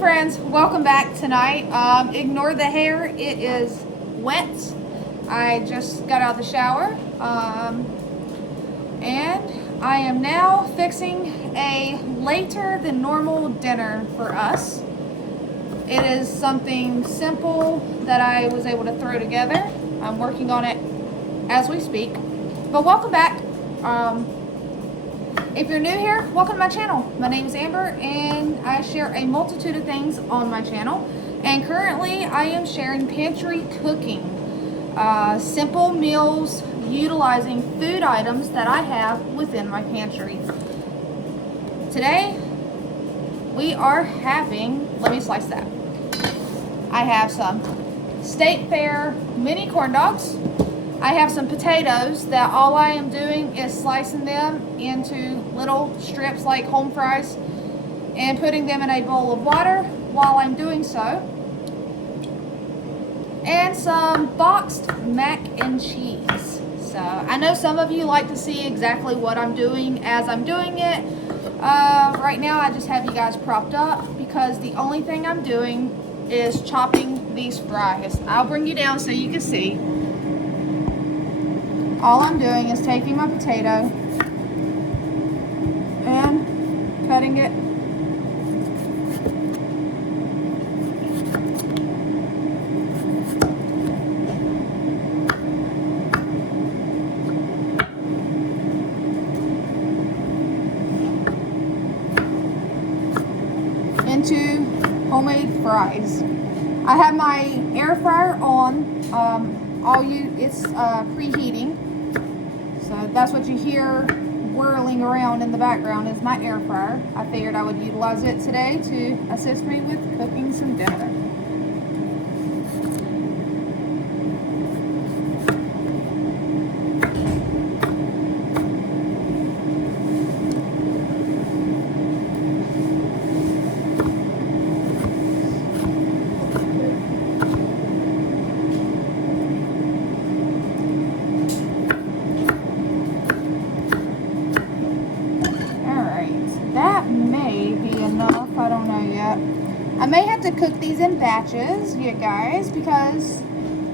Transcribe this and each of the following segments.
friends, welcome back tonight. Ignore the hair, it is wet. I just got out of the shower and I am now fixing a later than normal dinner for us. It is something simple that I was able to throw together. I'm working on it as we speak. But welcome back. If you're new here, welcome to my channel. My name is Amber and I share a multitude of things on my channel. And currently I am sharing pantry cooking. Simple meals utilizing food items that I have within my pantry. Today we are having, let me slice that. I have some State Fair mini corn dogs. I have some potatoes that all I am doing is slicing them into little strips like home fries and putting them in a bowl of water while I'm doing so. And some boxed mac and cheese. So I know some of you like to see exactly what I'm doing as I'm doing it. Right now I just have you guys propped up because the only thing I'm doing is chopping these fries. I'll bring you down so you can see. All I'm doing is taking my potato and cutting it into homemade fries. I have my air fryer on. It's preheating. So that's what you hear whirling around in the background is my air fryer. I figured I would utilize it today to assist me with cooking some dinner. I may have to cook these in batches, you guys, because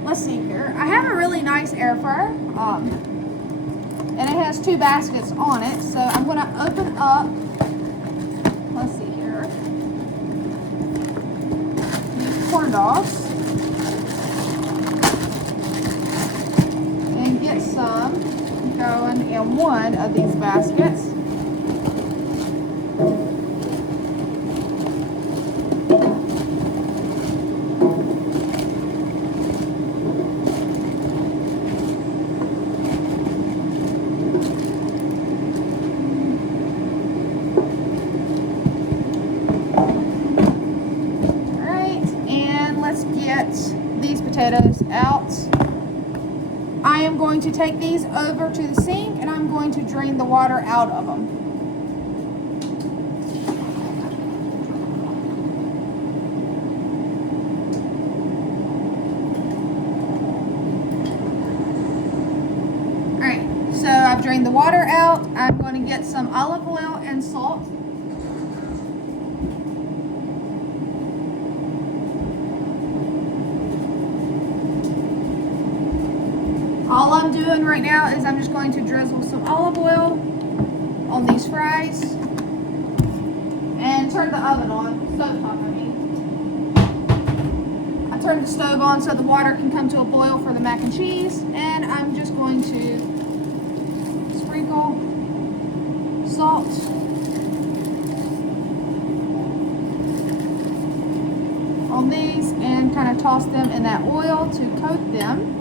let's see here. I have a really nice air fryer, and it has 2 baskets on it. So I'm going to open up. Let's see here. These corn dogs, and get some going in one of these baskets. These potatoes out. I am going to take these over to the sink and I'm going to drain the water out of them. Alright, so I've drained the water out. I'm going to get some olive oil and salt. All I'm doing right now is I'm just going to drizzle some olive oil on these fries and turn the oven on, stovetop I mean. I turned the stove on so the water can come to a boil for the mac and cheese, and I'm just going to sprinkle salt on these and kind of toss them in that oil to coat them.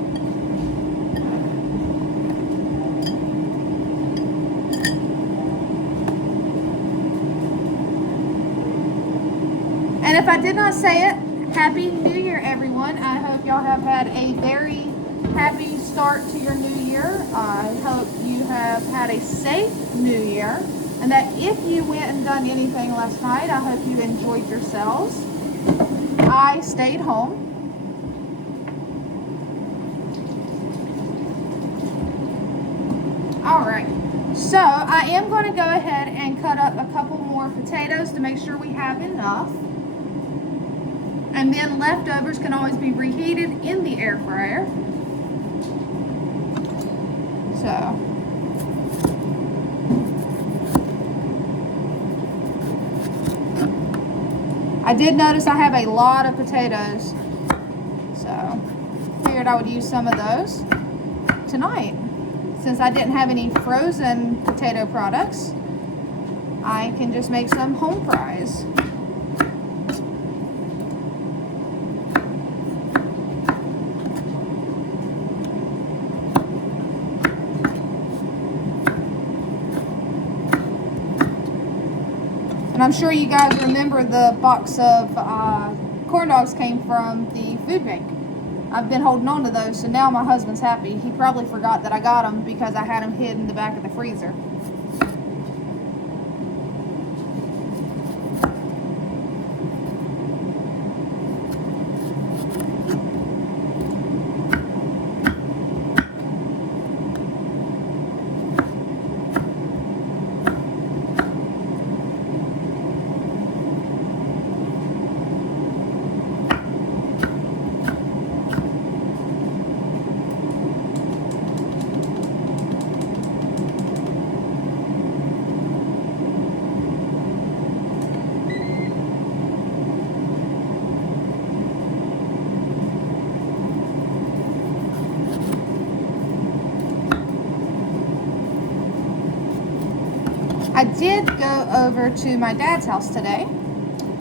And if I did not say it, Happy New Year, everyone. I hope y'all have had a very happy start to your new year. I hope you have had a safe new year. And that if you went and done anything last night, I hope you enjoyed yourselves. I stayed home. Alright, so I am going to go ahead and cut up a couple more potatoes to make sure we have enough. And then leftovers can always be reheated in the air fryer. So I did notice I have a lot of potatoes, so figured I would use some of those tonight. Since I didn't have any frozen potato products, I can just make some home fries. And I'm sure you guys remember the box of corn dogs came from the food bank. I've been holding on to those, so now my husband's happy. He probably forgot that I got them because I had them hid in the back of the freezer. I did go over to my dad's house today.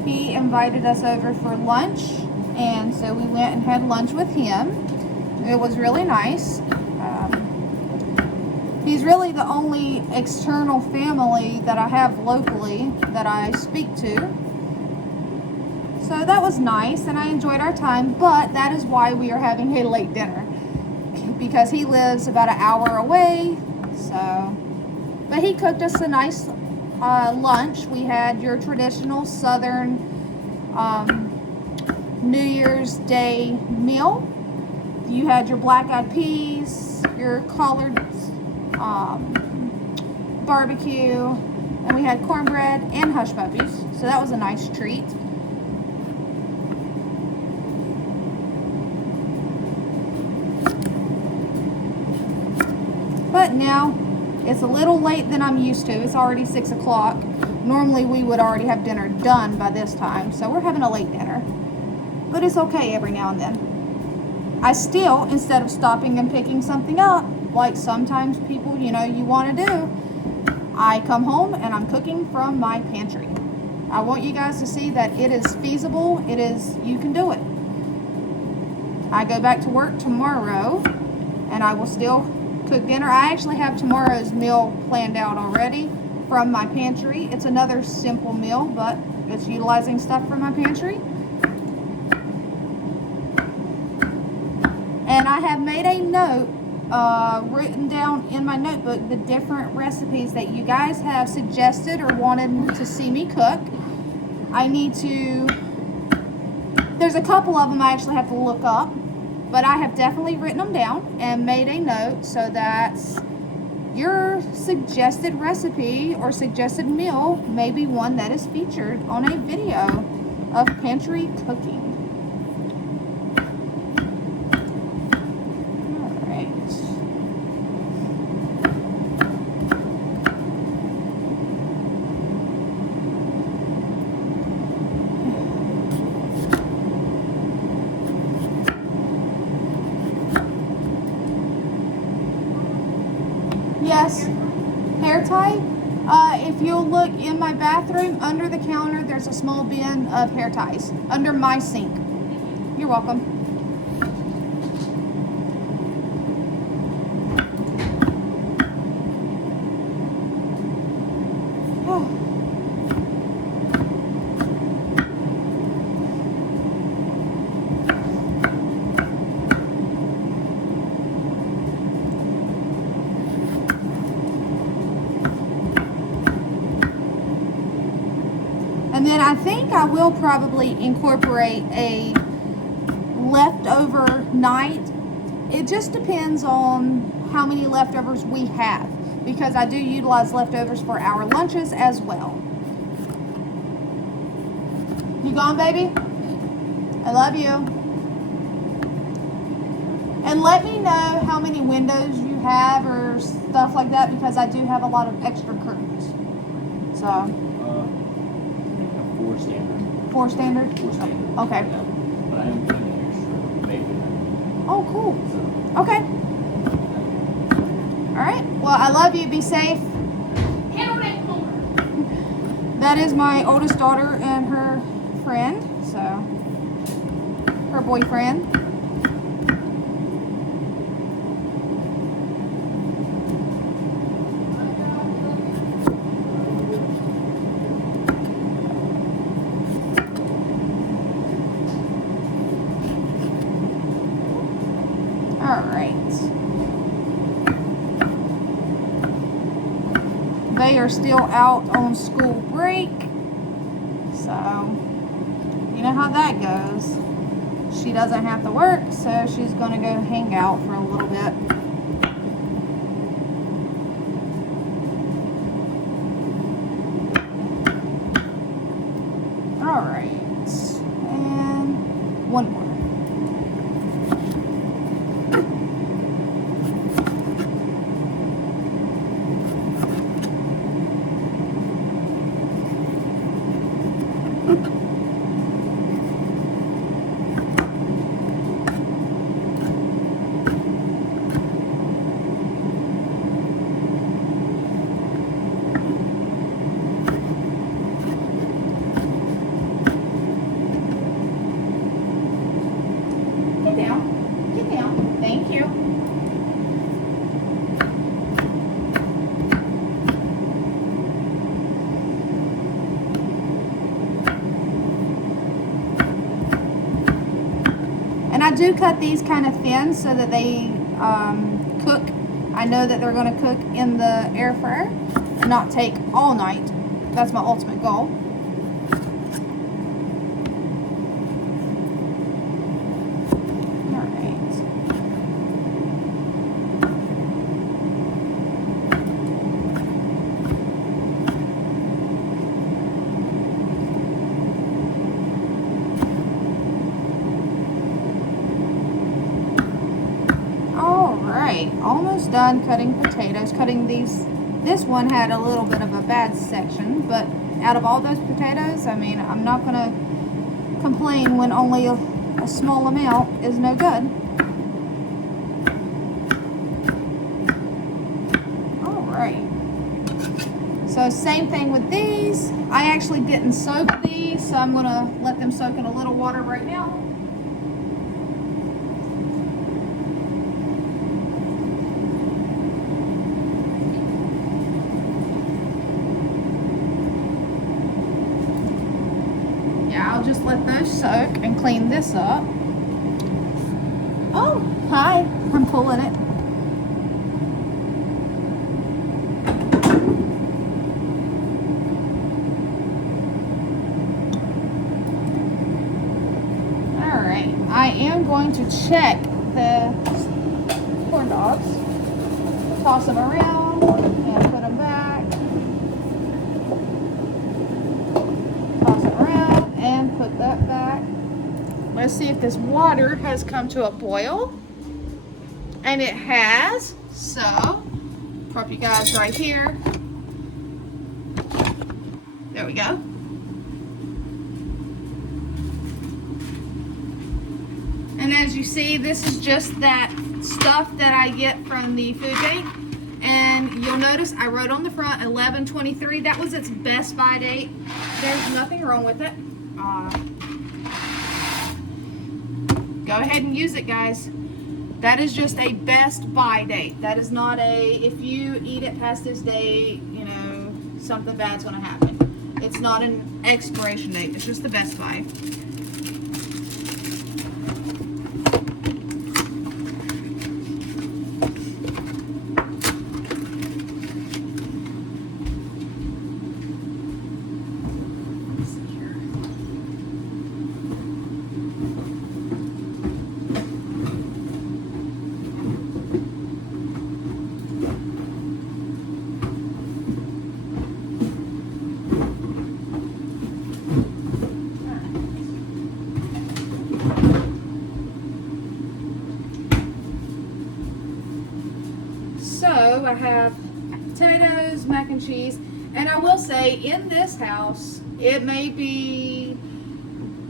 He invited us over for lunch, and so we went and had lunch with him. It was really nice. He's really the only external family that I have locally that I speak to. So that was nice, and I enjoyed our time, but that is why we are having a late dinner, because he lives about an hour away. So, but he cooked us a nice lunch. We had your traditional Southern New Year's Day meal. You had your black-eyed peas, your collard barbecue, and we had cornbread and hush puppies. So that was a nice treat. But now it's a little late than I'm used to. It's already 6 o'clock. Normally we would already have dinner done by this time, so we're having a late dinner. But it's okay every now and then. I still, instead of stopping and picking something up, like sometimes people, you want to do, I come home and I'm cooking from my pantry. I want you guys to see that it is feasible. You can do it. I go back to work tomorrow and I will still cook dinner. I actually have tomorrow's meal planned out already from my pantry. It's another simple meal, but it's utilizing stuff from my pantry. And I have made a note, written down in my notebook, the different recipes that you guys have suggested or wanted to see me cook. There's a couple of them I actually have to look up, but I have definitely written them down and made a note so that your suggested recipe or suggested meal may be one that is featured on a video of pantry cooking. Yes, hair tie. If you'll look in my bathroom, under the counter, there's a small bin of hair ties under my sink. You're welcome. And then I think I will probably incorporate a leftover night. It just depends on how many leftovers we have, because I do utilize leftovers for our lunches as well. You gone, baby? I love you. And let me know how many windows you have or stuff like that, because I do have a lot of extra curtains. So. 4 standard. 4 standard? 4 standard. Okay. Yeah. But I am putting an extra maybe. Oh, cool. So. Okay. All right. Well, I love you. Be safe. That is my oldest daughter and her friend. So, her boyfriend. They are still out on school break, so you know how that goes. She doesn't have to work, so she's gonna go hang out for a little bit. All right, and one more. Get down. Thank you. And I do cut these kind of thin so that they cook. I know that they're going to cook in the air fryer and not take all night. That's my ultimate goal. Almost done cutting potatoes. Cutting these. This one had a little bit of a bad section, but out of all those potatoes, I mean, I'm not gonna complain when only a small amount is no good. Alright. So same thing with these. I actually didn't soak these, so I'm gonna let them soak in a little water right now. Just let those soak and clean this up. Oh, hi. I'm pulling it. Alright. I am going to check the corn dogs. Toss them around and put them back. Toss them around and put that back. Let's see if this water has come to a boil. And it has. So, prop you guys right here. There we go. And as you see, this is just that stuff that I get from the food bank. And you'll notice I wrote on the front 11/23. That was its best buy date. There's nothing wrong with it. Go ahead and use it, guys. That is just a best buy date. That is not a, if you eat it past this date, you know, something bad's going to happen. It's not an expiration date. It's just the best buy. have potatoes, mac and cheese, and I will say in this house, it may be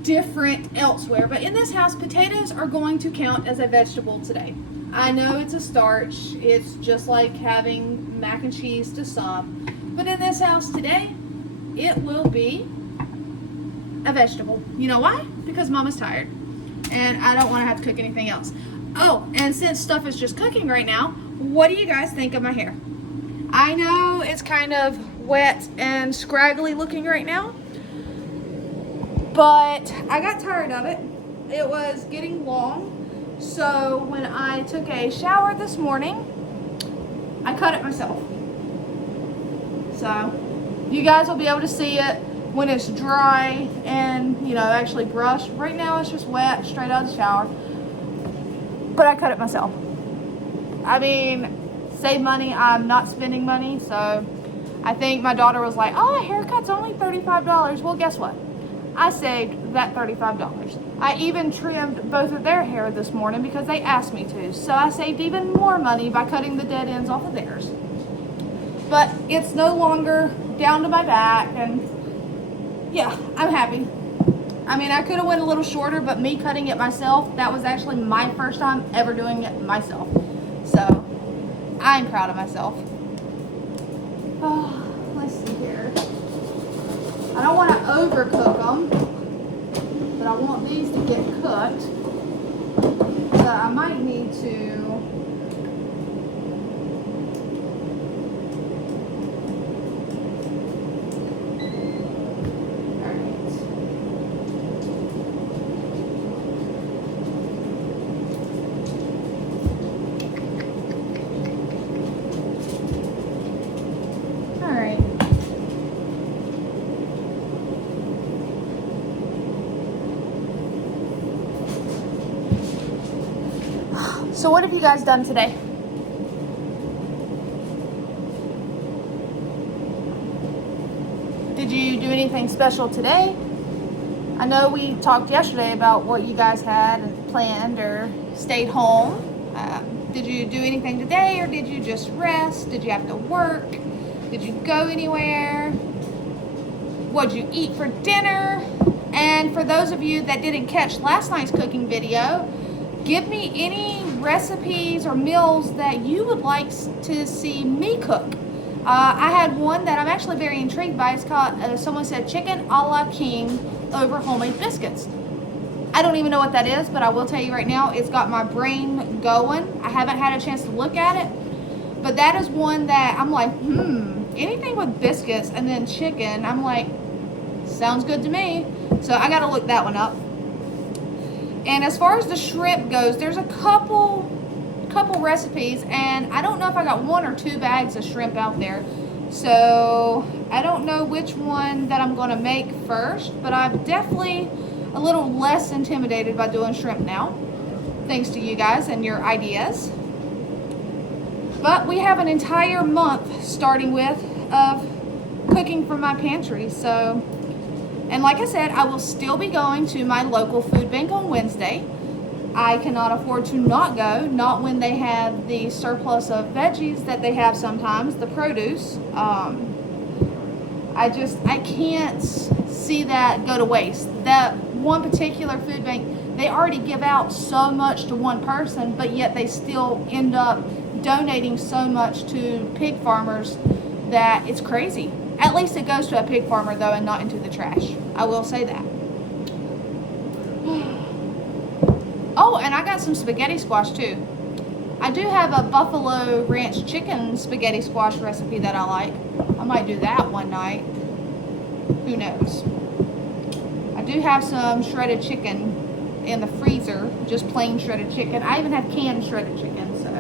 different elsewhere, but in this house, potatoes are going to count as a vegetable today. I know it's a starch, it's just like having mac and cheese to some, but in this house today, it will be a vegetable. You know why? Because Mama's tired and I don't want to have to cook anything else. Oh, and since stuff is just cooking right now, what do you guys think of my hair? I know it's kind of wet and scraggly looking right now, but I got tired of it. It was getting long, so when I took a shower this morning, I cut it myself. So you guys will be able to see it when it's dry and, you know, actually brushed. Right now it's just wet, straight out of the shower. But I cut it myself. I mean, save money. I'm not spending money. So I think my daughter was like, oh, a haircut's only $35. Well, guess what? I saved that $35. I even trimmed both of their hair this morning because they asked me to. So I saved even more money by cutting the dead ends off of theirs. But it's no longer down to my back, and yeah, I'm happy. I mean, I could have went a little shorter, but me cutting it myself, that was actually my first time ever doing it myself. So I'm proud of myself. Oh, let's see here. I don't want to overcook them, but I want these to get cooked. So I might need to So what have you guys done today? Did you do anything special today? I know we talked yesterday about what you guys had planned or stayed home. Did you do anything today, or did you just rest? Did you have to work? Did you go anywhere? What'd you eat for dinner? And for those of you that didn't catch last night's cooking video, give me any recipes or meals that you would like to see me cook. I had one that I'm actually very intrigued by. It's called, someone said, chicken a la king over homemade biscuits. I don't even know what that is, but I will tell you right now, it's got my brain going. I haven't had a chance to look at it, but that is one that I'm like, anything with biscuits and then chicken, I'm like, sounds good to me. So I gotta look that one up. And as far as the shrimp goes, there's a couple recipes, and I don't know if I got 1 or 2 bags of shrimp out there. So I don't know which one that I'm gonna make first, but I'm definitely a little less intimidated by doing shrimp now, thanks to you guys and your ideas. But we have an entire month starting with of cooking from my pantry. So, and like I said, I will still be going to my local food bank on Wednesday. I cannot afford to not go, not when they have the surplus of veggies that they have sometimes, the produce. I can't see that go to waste. That one particular food bank, they already give out so much to one person, but yet they still end up donating so much to pig farmers that it's crazy. At least it goes to a pig farmer though, and not into the trash. I will say that. Oh, and I got some spaghetti squash too. I do have a buffalo ranch chicken spaghetti squash recipe that I like. I might do that one night. Who knows? I do have some shredded chicken in the freezer, just plain shredded chicken. I even have canned shredded chicken, so.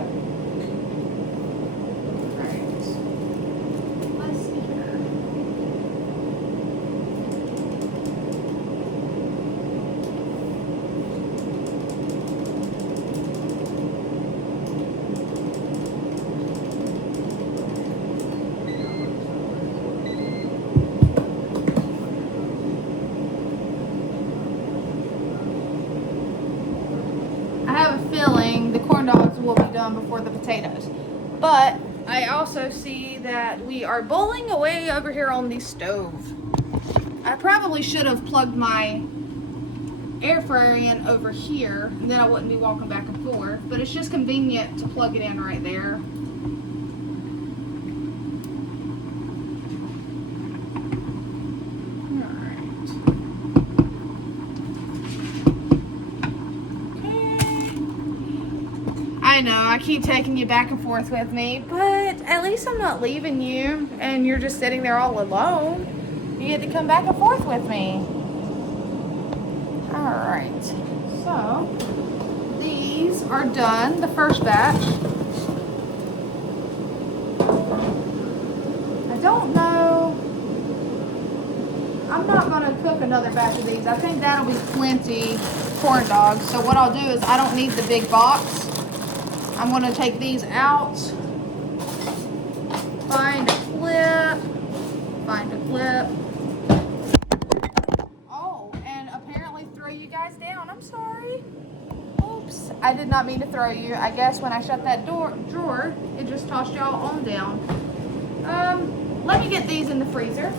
I have a feeling the corn dogs will be done before the potatoes. But I also see that we are bowling away over here on the stove. I probably should have plugged my air fryer in over here, and then I wouldn't be walking back and forth, but it's just convenient to plug it in right there. I know, I keep taking you back and forth with me, but at least I'm not leaving you and you're just sitting there all alone. You get to come back and forth with me. Alright, so these are done, the first batch. I don't know, I'm not going to cook another batch of these. I think that'll be plenty corn dogs. So what I'll do is I don't need the big box. I'm going to take these out, find a clip, oh, and apparently throw you guys down. I'm sorry. Oops, I did not mean to throw you. I guess when I shut that drawer, it just tossed y'all on down. Let me get these in the freezer.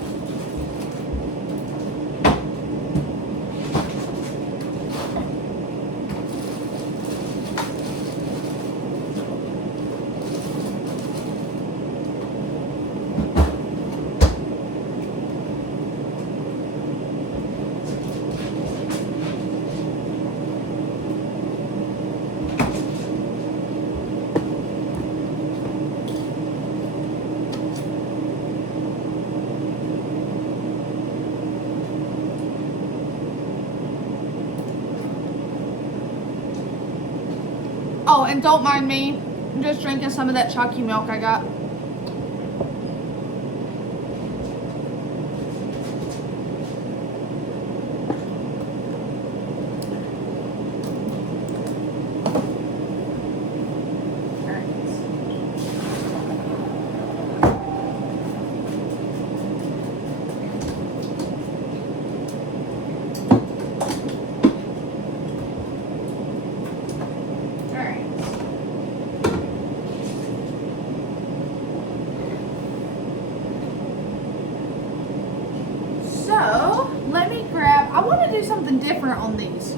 Oh, and don't mind me. I'm just drinking some of that chalky milk I got. So, let me grab, I want to do something different on these.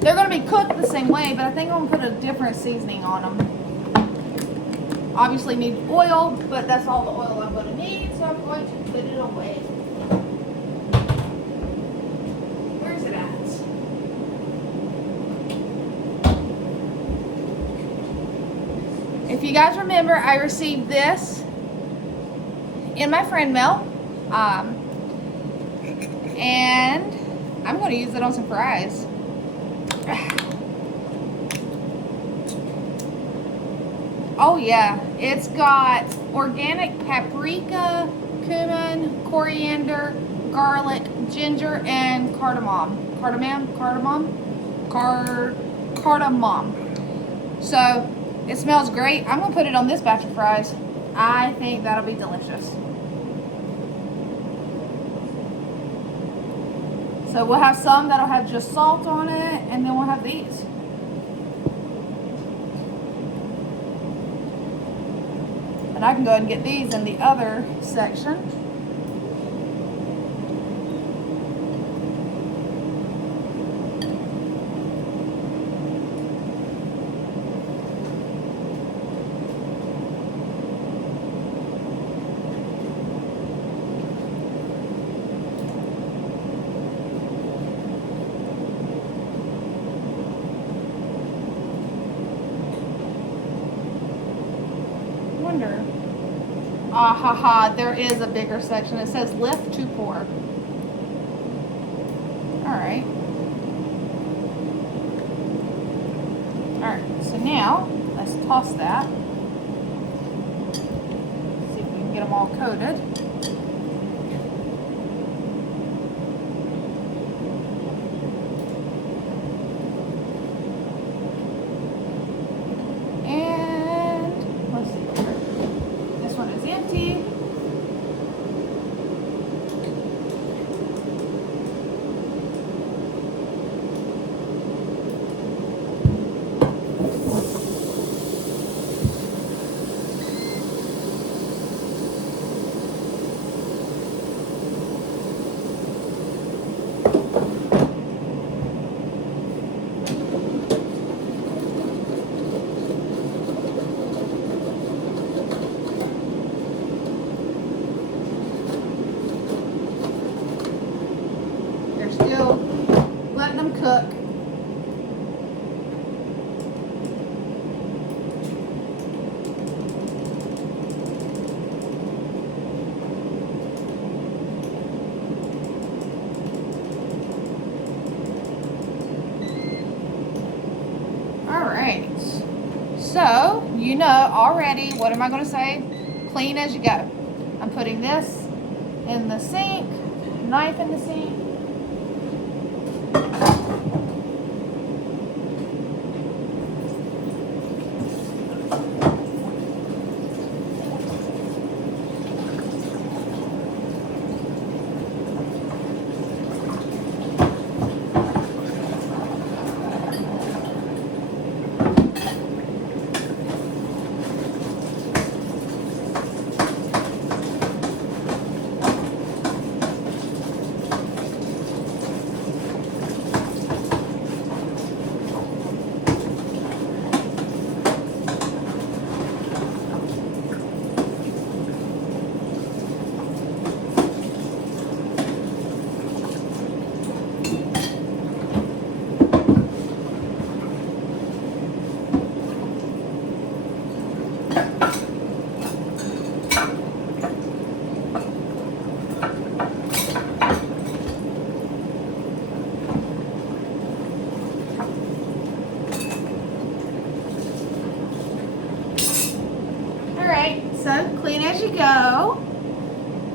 They're going to be cooked the same way, but I think I'm going to put a different seasoning on them. Obviously need oil, but that's all the oil I'm going to need, so I'm going to put it away. Where's it at? If you guys remember, I received this in my friend mail. And I'm going to use it on some fries. Oh yeah, it's got organic paprika, cumin, coriander, garlic, ginger, and cardamom. Cardamom. So it smells great. I'm going to put it on this batch of fries. I think that'll be delicious. So we'll have some that'll have just salt on it, and then we'll have these. And I can go ahead and get these in the other section. Ah ha ha, there is a bigger section. It says lift to pour. Alright. Alright, so now let's toss that. See if we can get them all coated. still letting them cook. Alright, so you know already, what am I going to say? Clean as you go. I'm putting this in the sink, knife in the sink. So clean as you go.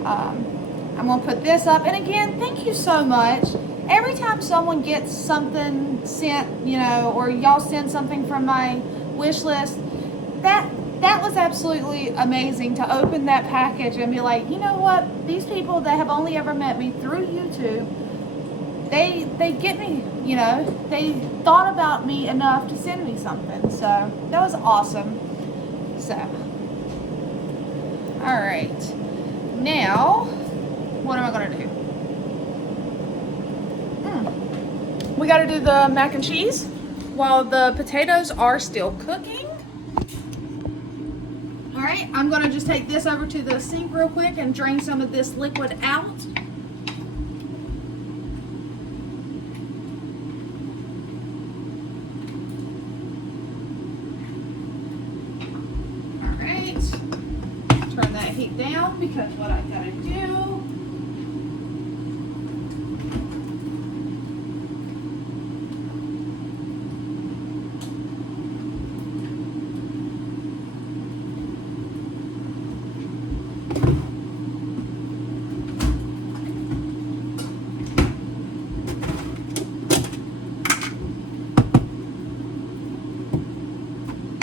I'm gonna put this up, and again, thank you so much. Every time someone gets something sent, you know, or y'all send something from my wish list, that was absolutely amazing to open that package and be like, you know what, these people that have only ever met me through YouTube, they get me, you know, they thought about me enough to send me something. So that was awesome. So all right, now what am I gonna do? We gotta do the mac and cheese while the potatoes are still cooking. All right, I'm gonna just take this over to the sink real quick and drain some of this liquid out. Turn that heat down, because what I gotta do,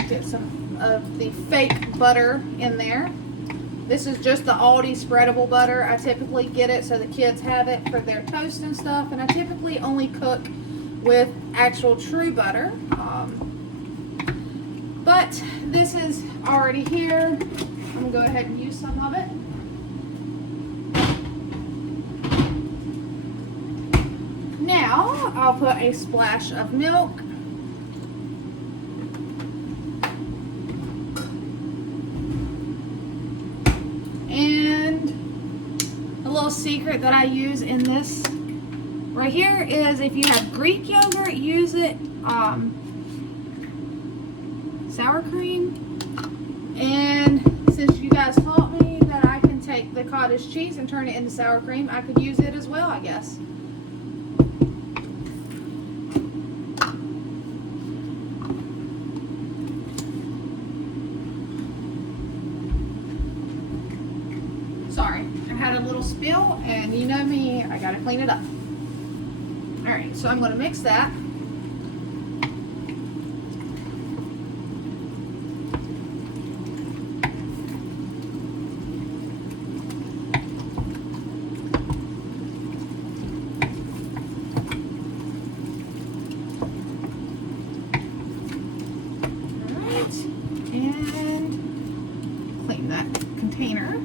get some of the fake butter in there. This is just the Aldi spreadable butter. I typically get it so the kids have it for their toast and stuff, and I typically only cook with actual true butter. But this is already here. I'm gonna go ahead and use some of it. Now I'll put a splash of milk. Little secret that I use in this right here is, if you have Greek yogurt, use it. Sour cream, and since you guys taught me that I can take the cottage cheese and turn it into sour cream, I could use it as well, I guess. Sorry, I had a little spill, and you know me, I gotta clean it up. All right, so I'm gonna mix that. All right, and clean that container.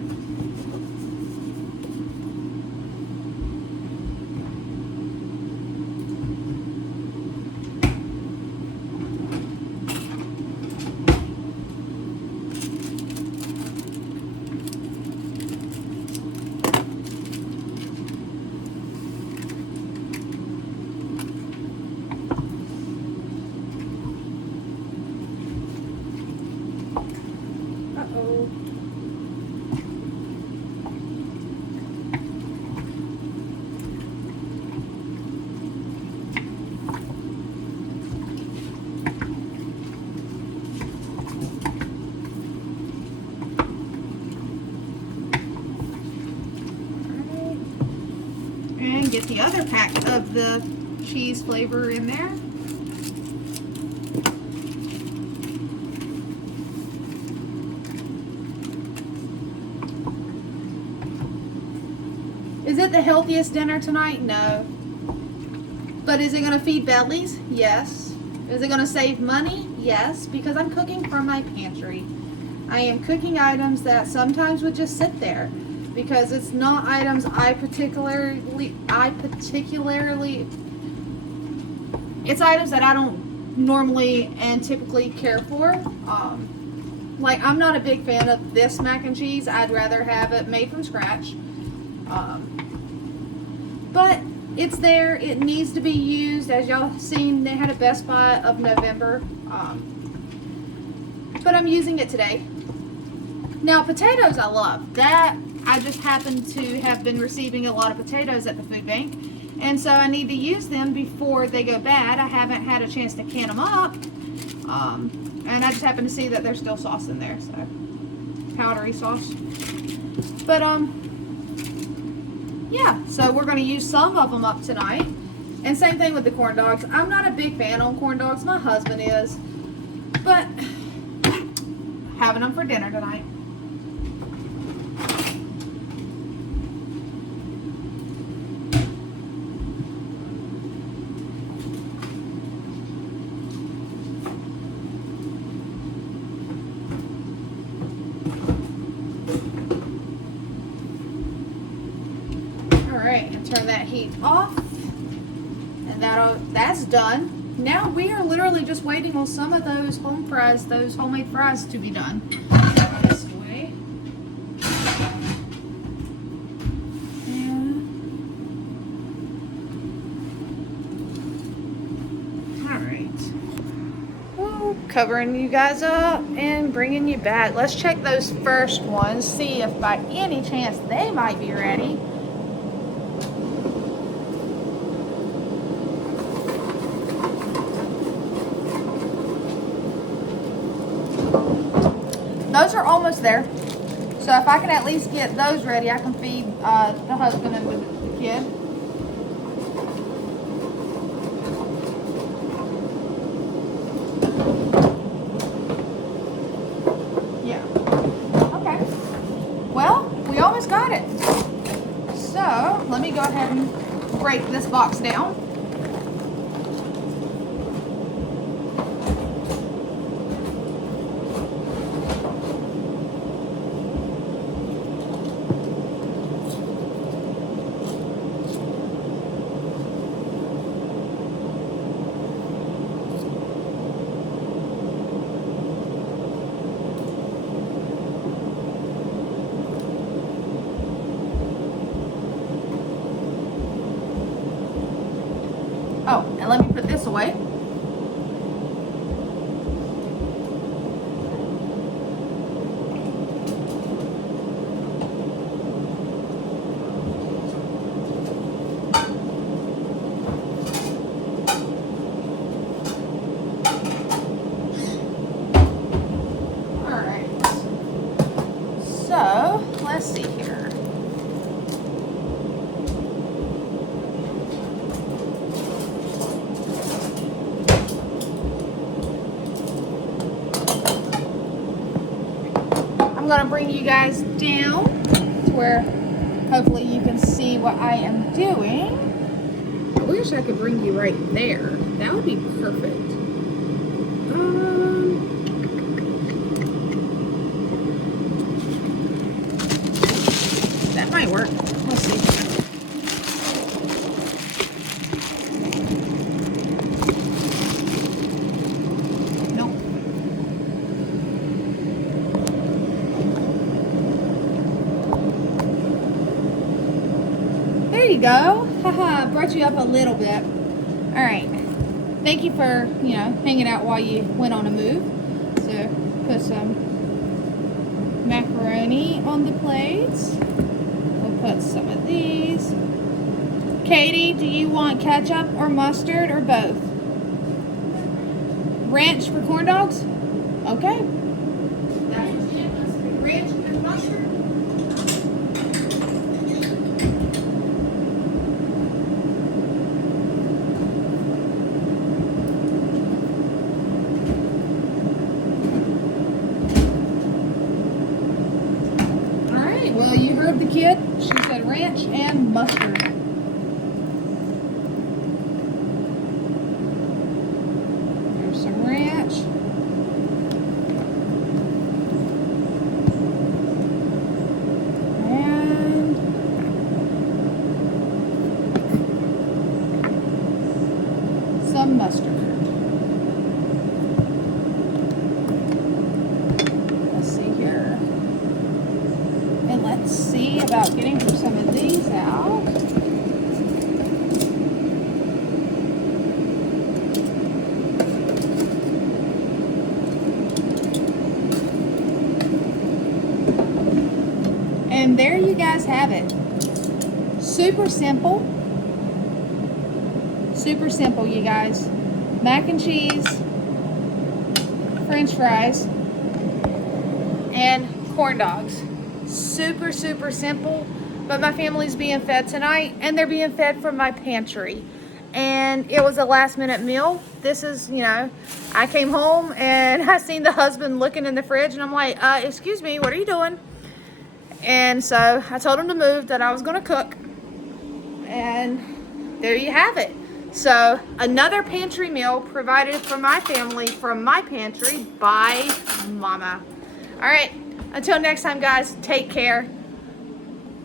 the other pack of the cheese flavor in there. Is it the healthiest dinner tonight? No. But is it going to feed bellies? Yes. Is it going to save money? Yes, because I'm cooking from my pantry. I am cooking items that sometimes would just sit there because it's not items I particularly it's items that I don't normally and typically care for. Like, I'm not a big fan of this mac and cheese. I'd rather have it made from scratch. But it's there. It needs to be used. As y'all have seen, they had a Best Buy of November. But I'm using it today. Now, potatoes I love. That, I just happen to have been receiving a lot of potatoes at the food bank. And so I need to use them before they go bad. I haven't had a chance to can them up. And I just happen to see that there's still sauce in there. So, powdery sauce. But, yeah, so we're going to use some of them up tonight. And same thing with the corn dogs. I'm not a big fan on corn dogs. My husband is. But having them for dinner tonight. Alright, and turn that heat off. And that's done. Now we are literally just waiting on some of those those homemade fries to be done. This way. Alright. Covering you guys up and bringing you back. Let's check those first ones, see if by any chance they might be ready. Those are almost there. So if I can at least get those ready, I can feed the husband and the kid. Yeah. Okay. Well, we almost got it. So let me go ahead and break this box down. Oh, and let me put this away. All right. So, let's see here. I'm going to bring you guys down to where hopefully you can see what I am doing. I wish I could bring you right there. That would be perfect. That might work. Let's see. There you go. Haha, brought you up a little bit. All right. Thank you for, hanging out while you went on a move. So, put some macaroni on the plates. We'll put some of these. Katie, do you want ketchup or mustard or both? Ranch for corn dogs? Okay. Ranch and mustard. some mustard. Let's see here. And let's see about getting some of these out. And there you guys have it. Super simple. Super simple, you guys. Mac and cheese, French fries, and corn dogs. Super, super simple. But my family's being fed tonight, and they're being fed from my pantry. And it was a last minute meal. This is, you know, I came home and I seen the husband looking in the fridge, and I'm like, excuse me, what are you doing? And so I told him to move, that I was going to cook. And there you have it. So another pantry meal provided for my family from my pantry by Mama. All right, until next time, guys, take care.